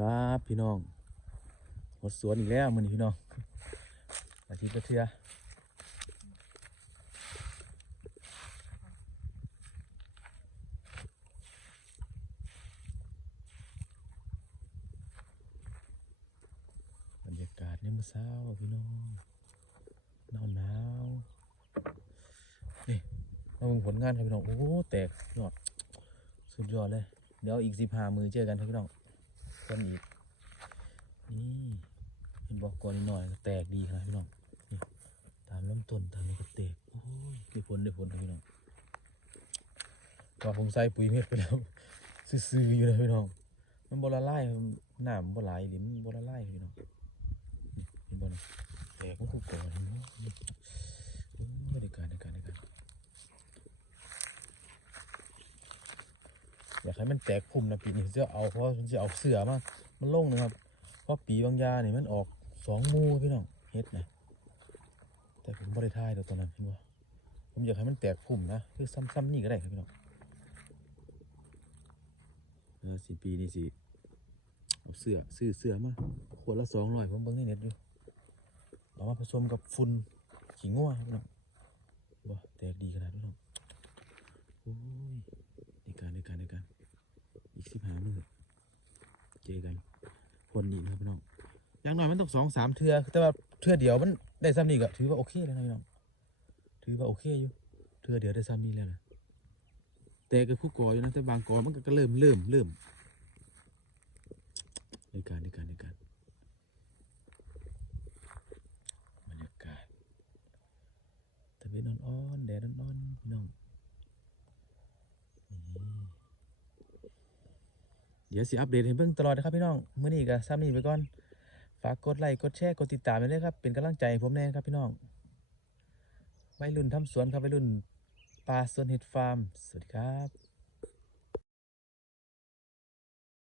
ครับพี่น้องหดสวนอีกแล้วมือนี้พี่น้องอาทิตย์ละเทือบบรรยากาศเนี่ยามมื่อเช้าพี่น้องหนาวหนาวนี่มาเบิ่งผลงานครับพี่น้อง โอ้ แตกยอด สุดยอดเลย เดี๋ยวอีกสิบห้ามือเจอกันครับพี่น้อง ต้นอีกนี่เห็นบอกก่อนนิดหน่อยก็แตกดีครับพี่น้องนี่ตามลำต้นตามนี้ก็แตกโอ้ยได้ผลได้ผลครับพี่น้องว่าผมใส่ปุ๋ยเม็ดไปแล้วซื่อๆอยู่นะพี่น้องมันบละลายน้ำบละลายหรือมันบละลายครับพี่น้องนี่เห็นบ่นะแตกมันคือก่อนเนาะโอ้ยในการในการในการ อยากให้มันแตกพุ่มนะปีนี้จะเอาเพราะมันจะเอาเสือมามันลงนะครับ เพราะปีบางยาเนี่ยมันออกสองมูพี่น้องเฮ็ดนะแต่ผมบริทายเดี๋ยวตอนนั้นเห็นว่าผมอยากให้มันแตกพุ่มนะคือซ้ำๆนี่ก็ได้ครับพี่น้องเออสิปีนี้สิเอาเสือซื้อเสือมาขวดละสองร้อยผมเบิ่งในเน็ตอยู่เอามาผสมกับฝุ่นขี้งัวครับพี่น้องบ่แตกดีขนาดนี้น้องโอ้ย ในการในการในการอีก สิบห้ามือเจอกันคนนี้นะพี่น้องอย่างน้อยมันต้องสองสามเทือแต่ว่าเทือเดียวมันได้ซ้ำนี่ก็ถือว่าโอเคแล้วนะพี่น้องถือว่าโอเคอยู่เทือเดียวได้ซ้ำนี่แล้วนะแต่ก็ผู้ก่ออยู่นะแต่บางก่อมันก็เริ่มเริ่มเริ่มในการในการในการบรรยากาศตะเวนอ่อนๆแดดอ่อนๆพี่น้อง เดี๋ยวสิอัปเดตให้เบิ่งตลอดนะครับพี่น้องเมื่อนี้ก็ซ้ำนี้ไปก่อน ฝากกดไลค์กดแชร์กดติดตามไปเลยครับ เป็นกำลังใจให้ผมแน่ครับพี่น้องวัยรุ่นทำสวนครับวัยรุ่นปลาสวนเห็ดฟาร์ม สวัสดีครับ